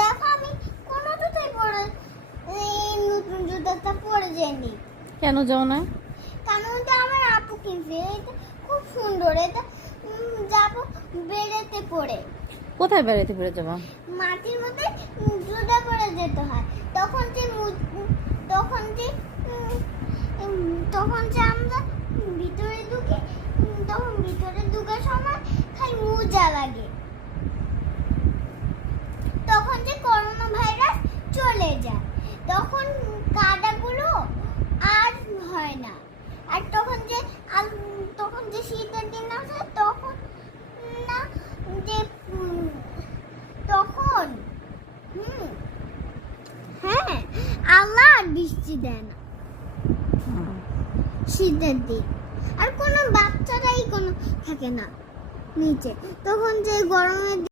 দেখো আমি কোনো জুতোই পরে এই নতুন জুতোটা পরে যাইনি। কেন যাও না? কারণ ওটা আমার আপু কিনছে, এটা খুব সুন্দর। এটা যাবো বেড়াতে পরে। কোথায় বেড়াতে পড়ে যাবা? মাটির মধ্যে জুতা পরে যেতে হয়। তখন যে আমরা ভিতরে ঢুকি, তখন ভিতরে ঢুকার সময় খালি মোজা লাগে। তখন যে করোনা ভাইরাস চলে যায়, তখন কাদাগুলো আর হয় না। আর তখন যে শীতের দিন আসে, তখন না যে তখন হ্যাঁ আল্লাহ আর বৃষ্টি দেয় না শীতের দিন। আর কোনো বাচ্চারাই কোনো থাকে না নিচে, তখন যে গরমের